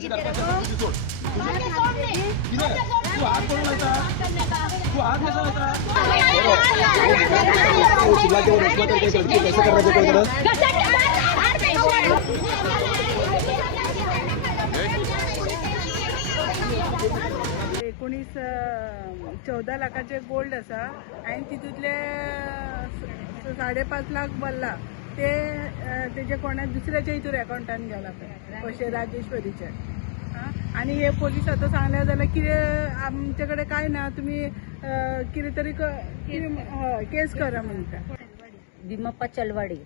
कशी करता तुझी सोड तू हात करून येता तू हात कसा येता चिल्ला के रचना करके लड़की कैसे कर रहे थे कोण 14 लाखाचे गोल्ड असा आणि तितूतले 5.5 लाख भरला ते तेजे कोणा दुसऱ्याच्या हितूर अकाउंटान गेला पैसे राजेश्वरीचे आणि हे पोलीस आता सांगले जाल्यार कितें आमच्याकडे काय ना तुम्ही कितें तरी केस करा म्हणता। बीमप्पा चलवाड़ी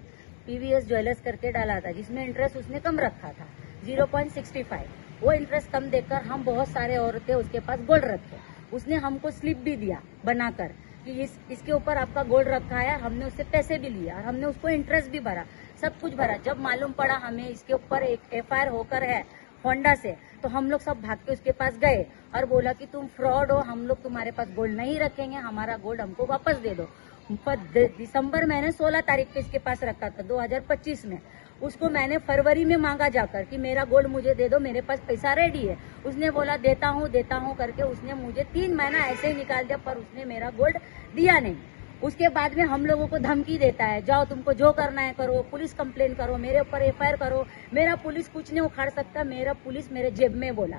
पीवीएस ज्वेलर्स करके डाला था जिसमें इंटरेस्ट उसने कम रखा था 0.65। वो इंटरेस्ट कम देकर हम बहुत सारे औरतें उसके पास गोल्ड रखे, उसने हमको स्लिप भी दिया बनाकर कि इसके ऊपर आपका गोल्ड रखा है। हमने उससे पैसे भी लिया और हमने उसको इंटरेस्ट भी भरा, सब कुछ भरा। जब मालूम पड़ा हमें इसके ऊपर एक FIR होकर है होंडा से, तो हम लोग सब भाग के उसके पास गए और बोला कि तुम फ्रॉड हो, हम लोग तुम्हारे पास गोल्ड नहीं रखेंगे, हमारा गोल्ड हमको वापस दे दो। दिसंबर मैंने 16 तारीख को इसके पास रखा था 2025 में। उसको मैंने फरवरी में मांगा जाकर कि मेरा गोल्ड मुझे दे दो, मेरे पास पैसा रेडी है। उसने बोला देता हूँ करके उसने मुझे 3 महीना ऐसे ही निकाल दिया, पर उसने मेरा गोल्ड दिया नहीं। उसके बाद में हम लोगों को धमकी देता है, जाओ तुमको जो करना है करो, पुलिस कंप्लेन करो, मेरे ऊपर FIR करो। मेरा पुलिस कुछ नहीं उखाड़ सकता, मेरा पुलिस मेरे जेब में बोला।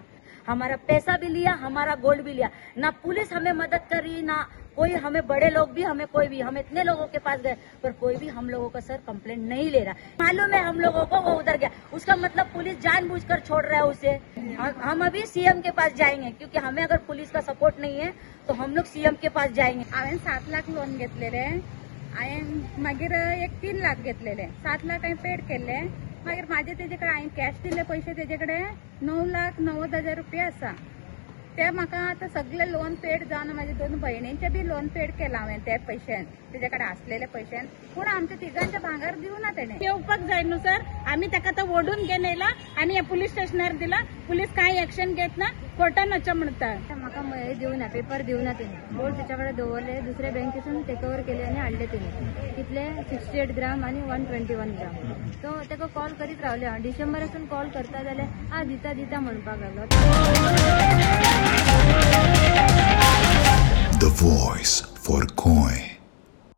हमारा पैसा भी लिया, हमारा गोल्ड भी लिया। ना पुलिस हमें मदद करी, ना कोई हमें बड़े लोग भी हमें कोई भी, हम इतने लोगों के पास गए पर कोई भी हम लोगों का सर कंप्लेंट नहीं ले रहा। मालूम है हम लोगों को वो उधर गया, उसका मतलब पुलिस जानबूझकर छोड़ रहा है उसे। हम अभी CM के पास जाएंगे, क्योंकि हमें अगर पुलिस का सपोर्ट नहीं है तो हम लोग CM के पास जाएंगे। हांवें 7 लाख लोन घेतलेले, हांवें मागीर एक 3 लाख घेतलेले, 7 लाख हांवें पेड केले। मागीर माझे तेजे कडेन हांवें कॅश दिले पैसे, तेजे कडेन 9,90,000 रुपया आसा। ते म्हाका आतां सगळे लोन पेड जावन माझ्या 2 बहिणींचे बी लोन पेड केला हांवें ते पैशान, तेजे कडेन आसलेले पैशान। पूण आमच्या तिघांचे भांगार दिवना तेणे। येवपाक जाय न्हू सर, आमी ताका आतां ओढून घेवन येयला आनी पुलीस स्टेशनार दिला, पुलीस कांय एक्शन घेत ना, कोर्टान वचचें म्हणटा। म्हाका हे दिवना, पेपर दिवना तेणे, गोल्ड त्याच्याकडे दवरले, दुसऱ्या बँकेसून टेक ओव्हर केले आणि हाडले तेणे। तितले 68 ग्राम आणि 121 ग्राम। तो ताका कॉल करीत रावले, हांव डिसेंबरासून कॉल करता जाल्यार दिता म्हणपाक लागलो। The voice for coin.